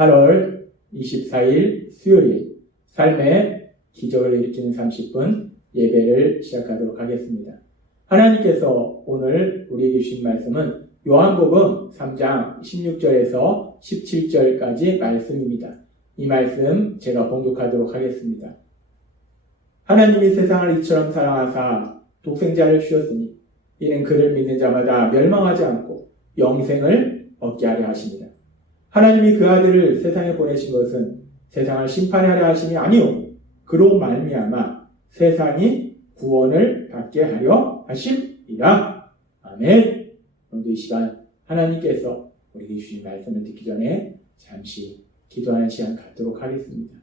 8월 24일 수요일 삶의 기적을 일으키는 30분 예배를 시작하도록 하겠습니다. 하나님께서 오늘 우리에게 주신 말씀은 요한복음 3장 16절에서 17절까지 말씀입니다. 이 말씀 제가 봉독하도록 하겠습니다. 하나님이 세상을 이처럼 사랑하사 독생자를 주셨으니 이는 그를 믿는 자마다 멸망하지 않고 영생을 얻게 하려 하십니다. 하나님이 그 아들을 세상에 보내신 것은 세상을 심판하려 하심이 아니요 그로 말미암아 세상이 구원을 받게 하려 하심이라. 아멘. 오늘도 이 시간 하나님께서 우리에게 주신 말씀을 듣기 전에 잠시 기도하는 시간 갖도록 하겠습니다.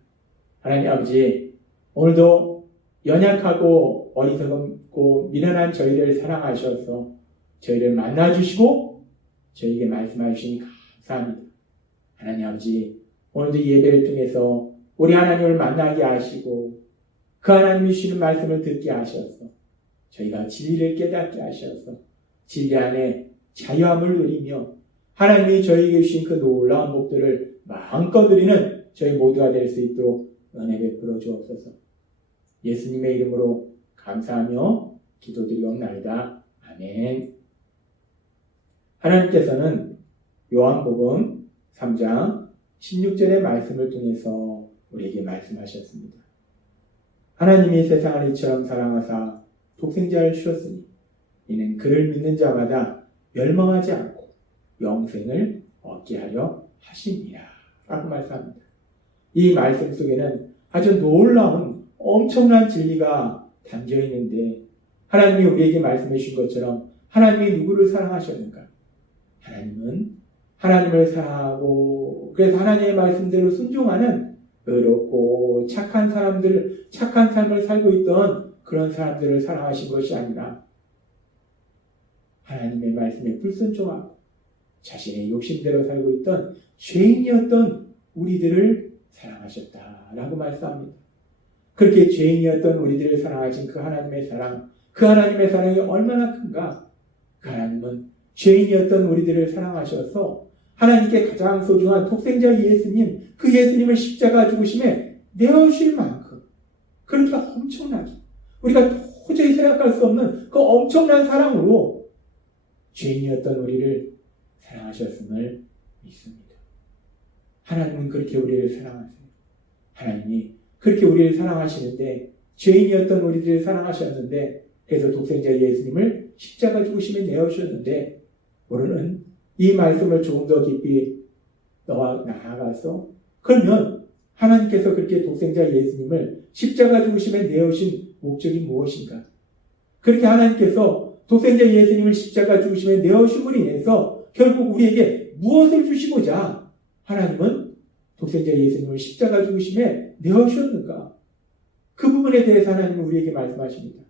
하나님 아버지, 오늘도 연약하고 어리석고 미련한 저희를 사랑하셔서 저희를 만나주시고 저희에게 말씀해 주시니 감사합니다. 하나님 아버지, 오늘도 이 예배를 통해서 우리 하나님을 만나게 하시고 그 하나님이 주시는 말씀을 듣게 하셔서 저희가 진리를 깨닫게 하셔서 진리 안에 자유함을 누리며 하나님이 저희에게 주신 그 놀라운 복들을 마음껏 누리는 저희 모두가 될 수 있도록 은혜 베풀어 주옵소서. 예수님의 이름으로 감사하며 기도드리옵나이다. 아멘. 하나님께서는 요한복음 3장 16절의 말씀을 통해서 우리에게 말씀하셨습니다. 하나님이 세상을 이처럼 사랑하사 독생자를 주셨으니 이는 그를 믿는 자마다 멸망하지 않고 영생을 얻게 하려 하심이라 라고 말씀합니다. 이 말씀 속에는 아주 놀라운 엄청난 진리가 담겨 있는데 하나님이 우리에게 말씀해 주신 것처럼 하나님이 누구를 사랑하셨는가? 하나님은 하나님을 사랑하고 그래서 하나님의 말씀대로 순종하는 의롭고 착한 사람들, 착한 삶을 살고 있던 그런 사람들을 사랑하신 것이 아니라 하나님의 말씀에 불순종하고 자신의 욕심대로 살고 있던 죄인이었던 우리들을 사랑하셨다라고 말씀합니다. 그렇게 죄인이었던 우리들을 사랑하신 그 하나님의 사랑, 그 하나님의 사랑이 얼마나 큰가? 그 하나님은 죄인이었던 우리들을 사랑하셔서 하나님께 가장 소중한 독생자 예수님, 그 예수님을 십자가 죽으심에 내어주실 만큼 그렇게 엄청나게 우리가 도저히 생각할 수 없는 그 엄청난 사랑으로 죄인이었던 우리를 사랑하셨음을 믿습니다. 하나님은 그렇게 우리를 사랑하세요. 하나님이 그렇게 우리를 사랑하시는데 죄인이었던 우리들을 사랑하셨는데 그래서 독생자 예수님을 십자가 죽으심에 내어주셨는데 우리는 이 말씀을 조금 더 깊이 너와 나아가서 그러면 하나님께서 그렇게 독생자 예수님을 십자가 죽으심에 내어주신 목적이 무엇인가? 그렇게 하나님께서 독생자 예수님을 십자가 죽으심에 내어주심으로 인해서 결국 우리에게 무엇을 주시고자 하나님은 독생자 예수님을 십자가 죽으심에 내어주셨는가? 그 부분에 대해서 하나님은 우리에게 말씀하십니다.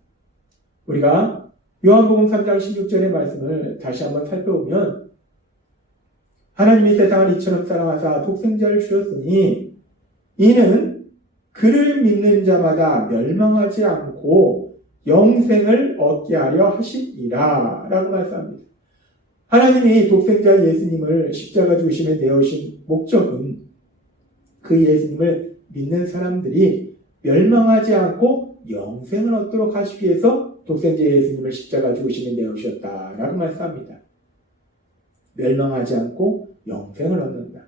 우리가 요한복음 3장 16절의 말씀을 다시 한번 살펴보면 하나님이 세상을 이처럼 사랑하사 독생자를 주셨으니 이는 그를 믿는 자마다 멸망하지 않고 영생을 얻게 하려 하심이라 라고 말씀합니다. 하나님이 독생자 예수님을 십자가 죽으심에 내어주신 목적은 그 예수님을 믿는 사람들이 멸망하지 않고 영생을 얻도록 하시기 위해서 독생자 예수님을 십자가 죽으심에 내어주셨다라고 말씀합니다. 멸망하지 않고 영생을 얻는다.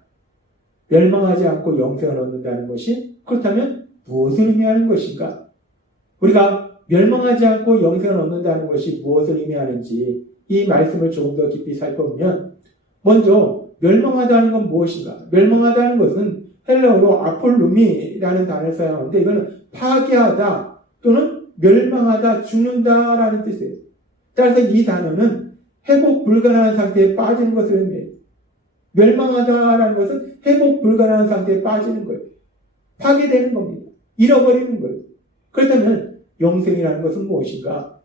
멸망하지 않고 영생을 얻는다는 것이 그렇다면 무엇을 의미하는 것인가? 우리가 멸망하지 않고 영생을 얻는다는 것이 무엇을 의미하는지 이 말씀을 조금 더 깊이 살펴보면 먼저 멸망하다는 건 무엇인가? 멸망하다는 것은 헬라어로 아폴루미라는 단어를 사용하는데 이거는 파괴하다 또는 멸망하다, 죽는다라는 뜻이에요. 따라서 이 단어는 회복 불가능한 상태에 빠지는 것을 의미해요. 멸망하다라는 것은 회복 불가능한 상태에 빠지는 거예요. 파괴되는 겁니다. 잃어버리는 거예요. 그렇다면 영생이라는 것은 무엇인가?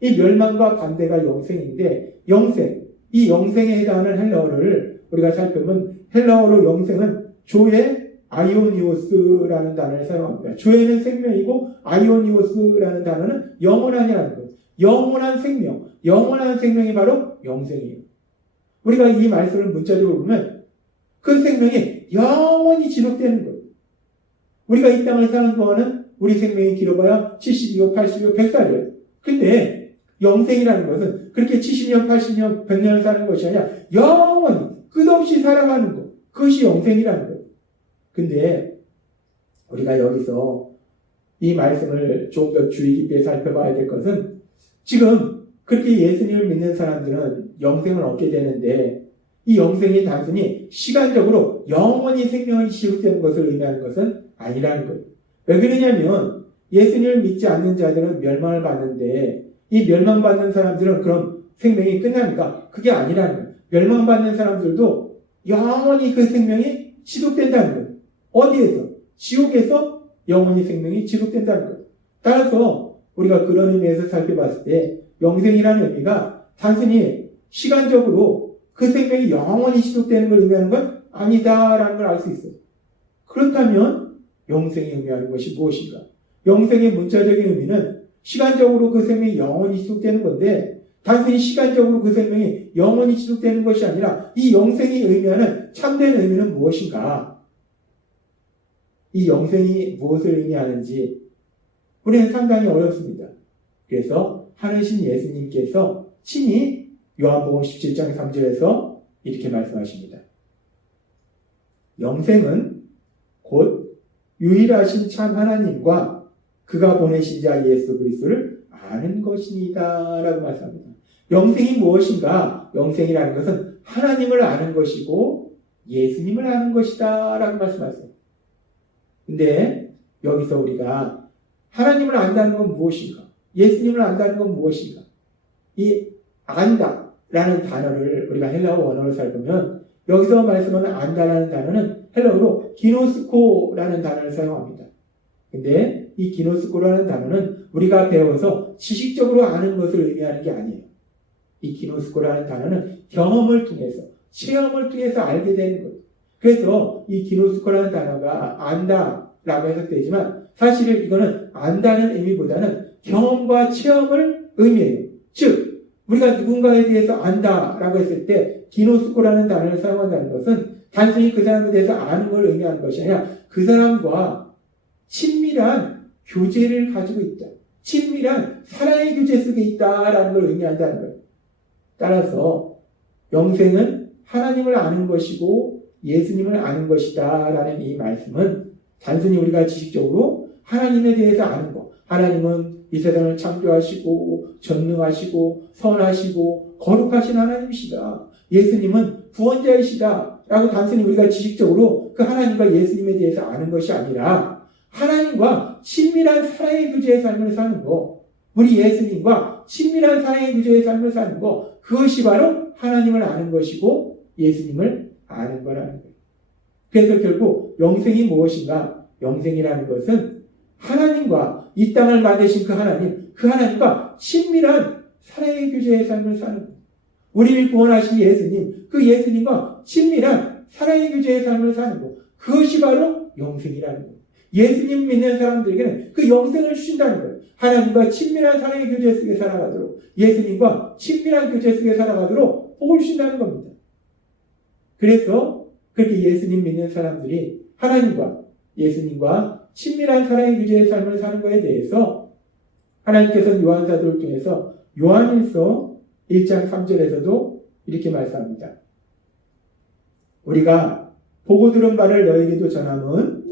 이 멸망과 반대가 영생인데 영생, 이 영생에 해당하는 헬라어를 우리가 살펴보면 헬라어로 영생은 조의 아이오니오스라는 단어를 사용합니다. 조에는 생명이고 아이오니오스라는 단어는 영원한이라는 거예요. 영원한 생명, 영원한 생명이 바로 영생이에요. 우리가 이 말씀을 문자적으로 보면 그 생명이 영원히 지속되는 거예요. 우리가 이 땅을 사는 동안은 우리 생명이 길어봐야 72호, 80호, 100살이에요. 근데 영생이라는 것은 그렇게 70년, 80년, 100년을 사는 것이 아니라 영원히 끝없이 살아가는 것. 그것이 영생이라는 거예요. 근데 우리가 여기서 이 말씀을 좀 더 주의 깊게 살펴봐야 될 것은 지금 그렇게 예수님을 믿는 사람들은 영생을 얻게 되는데 이 영생이 단순히 시간적으로 영원히 생명이 지속되는 것을 의미하는 것은 아니라는 거예요. 왜 그러냐면 예수님을 믿지 않는 자들은 멸망을 받는데 이 멸망받는 사람들은 그럼 생명이 끝납니까? 그게 아니라는 거예요. 멸망받는 사람들도 영원히 그 생명이 지속된다는 거예요. 어디에서? 지옥에서 영원히 생명이 지속된다는 거예요. 따라서 우리가 그런 의미에서 살펴봤을 때 영생이라는 의미가 단순히 시간적으로 그 생명이 영원히 지속되는 걸 의미하는 건 아니다라는 걸 알 수 있어요. 그렇다면 영생이 의미하는 것이 무엇인가? 영생의 문자적인 의미는 시간적으로 그 생명이 영원히 지속되는 건데 단순히 시간적으로 그 생명이 영원히 지속되는 것이 아니라 이 영생이 의미하는 참된 의미는 무엇인가? 이 영생이 무엇을 의미하는지 우리는 상당히 어렵습니다. 그래서 하늘신 예수님께서 친히 요한복음 17장 3절에서 이렇게 말씀하십니다. 영생은 곧 유일하신 참 하나님과 그가 보내신 자 예수 그리스도를 아는 것이니다 라고 말씀합니다. 영생이 무엇인가? 영생이라는 것은 하나님을 아는 것이고 예수님을 아는 것이다 라고 말씀하세요. 근데 여기서 우리가 하나님을 안다는 건 무엇인가? 예수님을 안다는 건 무엇인가? 이 안다 라는 단어를 우리가 헬라어 원어로 살펴보면 여기서 말씀하는 안다라는 단어는 헬라어로 기노스코라는 단어를 사용합니다. 근데 이 기노스코라는 단어는 우리가 배워서 지식적으로 아는 것을 의미하는 게 아니에요. 이 기노스코라는 단어는 경험을 통해서, 체험을 통해서 알게 되는 거예요. 그래서 이 기노스코라는 단어가 안다라고 해석되지만 사실은 이거는 안다는 의미보다는 경험과 체험을 의미해요. 즉 우리가 누군가에 대해서 안다라고 했을 때 기노스코라는 단어를 사용한다는 것은 단순히 그 사람에 대해서 아는 걸 의미하는 것이 아니라 그 사람과 친밀한 교제를 가지고 있다. 친밀한 사랑의 교제 속에 있다라는 걸 의미한다는 거예요. 따라서 영생은 하나님을 아는 것이고 예수님을 아는 것이다 라는 이 말씀은 단순히 우리가 지식적으로 하나님에 대해서 아는 것, 하나님은 이 세상을 창조하시고 전능하시고 선하시고 거룩하신 하나님이시다. 예수님은 구원자이시다 라고 단순히 우리가 지식적으로 그 하나님과 예수님에 대해서 아는 것이 아니라 하나님과 친밀한 사랑의 교제의 삶을 사는 것, 우리 예수님과 친밀한 사랑의 교제의 삶을 사는 것, 그것이 바로 하나님을 아는 것이고 예수님을 아는 거라는 거예요. 그래서 결국 영생이 무엇인가? 영생이라는 것은 하나님과 이 땅을 만드신 그 하나님과 친밀한 사랑의 교제의 삶을 사는 거예요. 우리를 구원하신 예수님, 그 예수님과 친밀한 사랑의 교제의 삶을 사는 것, 그것이 바로 영생이라는 거예요. 예수님 믿는 사람들에게는 그 영생을 주신다는 거예요. 하나님과 친밀한 사랑의 교제 속에 살아가도록, 예수님과 친밀한 교제 속에 살아가도록 복을 주신다는 겁니다. 그래서 그렇게 예수님 믿는 사람들이 하나님과 예수님과 친밀한 사랑의 교제의 삶을 사는 것에 대해서 하나님께서는 요한사도를 통해서 요한일서 1장 3절에서도 이렇게 말씀합니다. 우리가 보고 들은 바를 너희에게도 전함은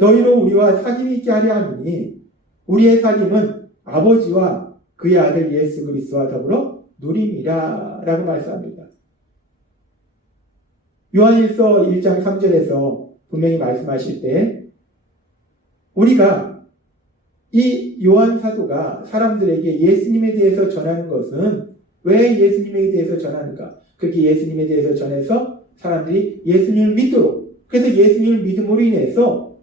너희로 우리와 사귐이 있게 하려 함이니 우리의 사귐은 아버지와 그의 아들 예수 그리스도와 더불어 누림이라 라고 말씀합니다. 요한일서 1장 3절에서 분명히 말씀하실 때 우리가 이 요한 사도가 사람들에게 예수님에 대해서 전하는 것은 왜 예수님에 대해서 전하는가? 그렇게 예수님에 대해서 전해서 사람들이 예수님을 믿도록, 그래서 예수님을 믿음으로 인해서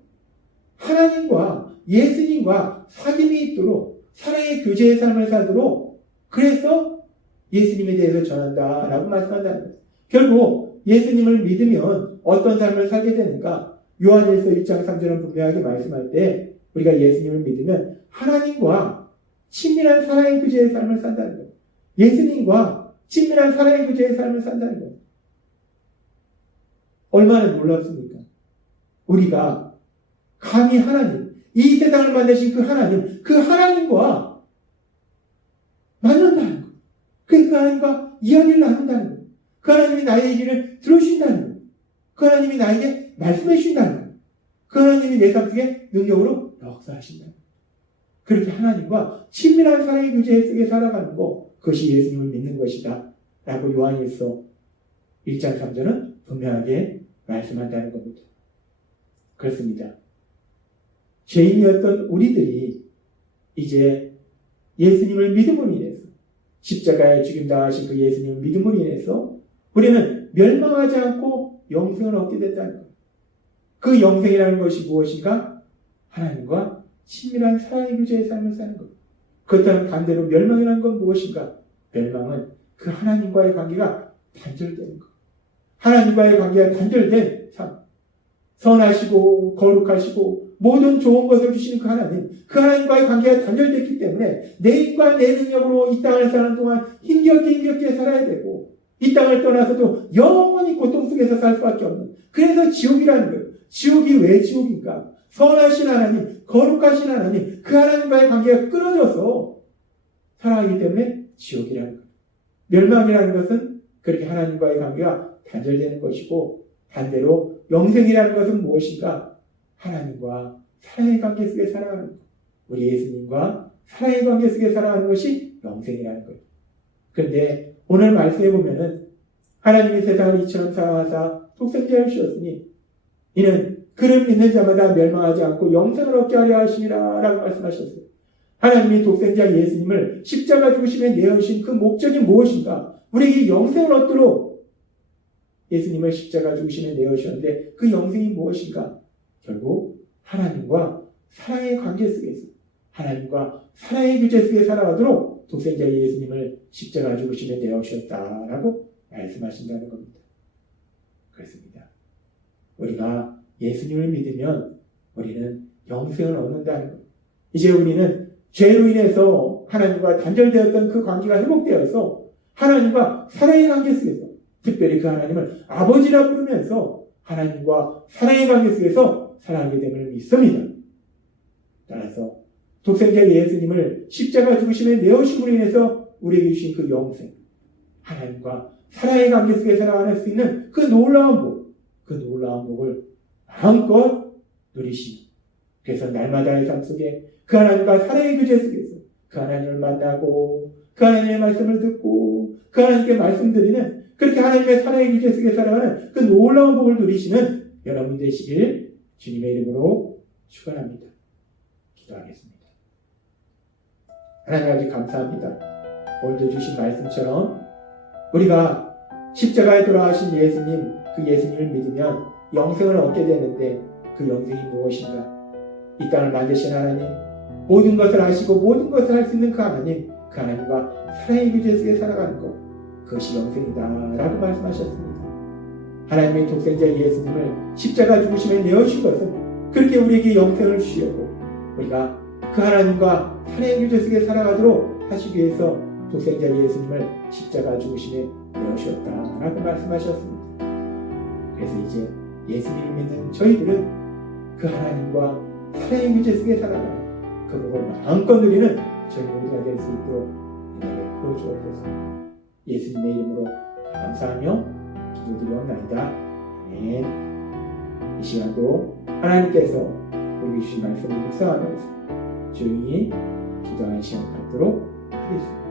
하나님과 예수님과 사귐이 있도록 사랑의 교제의 삶을 살도록 그래서 예수님에 대해서 전한다라고 말씀한다는 거예요. 결국 예수님을 믿으면 어떤 삶을 살게 되는가? 요한일서 1장 3절은 분명하게 말씀할 때 우리가 예수님을 믿으면 하나님과 친밀한 사랑의 교제의 삶을 산다는 거예요. 예수님과 친밀한 사랑의 교제의 삶을 산다는 거예요. 얼마나 놀랍습니까? 우리가 감히 하나님, 이 세상을 만드신 그 하나님과 만난다는 것. 그 하나님과 이야기를 나눈다는 것. 그 하나님이 나의 얘기를 들어주신다는 것. 그 하나님이 나에게 말씀해 주신다는 것. 그 하나님이 내 삶 속에 능력으로 역사하신다는 것. 그렇게 하나님과 친밀한 사랑의 교제 속에 살아가는 것, 그것이 예수님을 믿는 것이다 라고 요한일서 1장 3절은 분명하게 말씀한다는 겁니다. 그렇습니다. 죄인이었던 우리들이 이제 예수님을 믿음으로 인해서, 십자가에 죽임당하신 그 예수님을 믿음으로 인해서 우리는 멸망하지 않고 영생을 얻게 됐다는 것. 그 영생이라는 것이 무엇인가? 하나님과 친밀한 사랑의 교제의 삶을 사는 것. 그렇다면 반대로 멸망이라는 건 무엇인가? 멸망은 그 하나님과의 관계가 단절되는 것. 하나님과의 관계가 단절된 삶. 선하시고 거룩하시고 모든 좋은 것을 주시는 그 하나님과의 관계가 단절됐기 때문에 내 힘과 내 능력으로 이 땅을 사는 동안 힘겹게 살아야 되고, 이 땅을 떠나서도 영원히 고통 속에서 살 수밖에 없는, 그래서 지옥이라는 거예요. 지옥이 왜 지옥인가? 선하신 하나님, 거룩하신 하나님, 그 하나님과의 관계가 끊어져서 살아가기 때문에 지옥이라는 거예요. 멸망이라는 것은 그렇게 하나님과의 관계가 단절되는 것이고, 반대로 영생이라는 것은 무엇인가? 하나님과 사랑의 관계 속에 살아가는 것. 우리 예수님과 사랑의 관계 속에 살아가는 것이 영생이라는 거예요. 그런데 오늘 말씀해 보면은 하나님이 세상을 이처럼 사랑하사 독생자를 주셨으니 이는 그를 믿는 자마다 멸망하지 않고 영생을 얻게 하려 하심이라 라고 말씀하셨어요. 하나님이 독생자 예수님을 십자가 죽으심에 내어주신 그 목적이 무엇인가? 우리에게 영생을 얻도록 예수님을 십자가 죽으심에 내어주셨는데 그 영생이 무엇인가? 결국 하나님과 사랑의 관계 속에서, 하나님과 사랑의 교제 속에 살아가도록 독생자 예수님을 십자가 죽으심에 내어주셨다라고 말씀하신다는 겁니다. 그렇습니다. 우리가 예수님을 믿으면 우리는 영생을 얻는다는 것. 이제 우리는 죄로 인해서 하나님과 단절되었던 그 관계가 회복되어서 하나님과 사랑의 관계 속에서, 특별히 그 하나님을 아버지라 부르면서 하나님과 사랑의 관계 속에서 살아가게 됨을 믿습니다. 따라서 독생자 예수님을 십자가 죽으심에 내어주심으로 인해서 우리에게 주신 그 영생, 하나님과 사랑의 관계 속에 살아갈 수 있는 그 놀라운 복, 그 놀라운 복을 마음껏 누리시니, 그래서 날마다의 삶 속에 그 하나님과 사랑의 교제 속에서 그 하나님을 만나고 그 하나님의 말씀을 듣고 그 하나님께 말씀드리는, 그렇게 하나님의 사랑의 교제 속에 살아가는 그 놀라운 복을 누리시는 여러분 되시길 주님의 이름으로 축원합니다. 기도하겠습니다. 하나님 아버지 감사합니다. 오늘도 주신 말씀처럼 우리가 십자가에 돌아가신 예수님, 그 예수님을 믿으면 영생을 얻게 되는데 그 영생이 무엇인가? 이 땅을 만드신 하나님, 모든 것을 아시고 모든 것을 할 수 있는 그 하나님과 사랑의 교제 속에 살아가는 것, 그것이 영생이다 라고 말씀하셨습니다. 하나님의 독생자 예수님을 십자가 죽으심에 내어주신 것은 그렇게 우리에게 영생을 주시려고, 우리가 그 하나님과 사랑의 교제 속에 살아가도록 하시기 위해서 독생자 예수님을 십자가 죽으심에 내어주셨다 라고 말씀하셨습니다. 그래서 이제 예수님을 믿는 저희들은 그 하나님과 사랑의 교제 속에 살아가는 그 복을 마음껏 누리는 저희 모두가 될 수 있도록 은혜를 풀어주옵소서. 예수님의 이름으로 감사하며 기도드리옵나이다. 아멘. 이 시간도 하나님께서 우리 주신 말씀을 묵상하면서 조용히 기도하는 시간 갖도록 하겠습니다.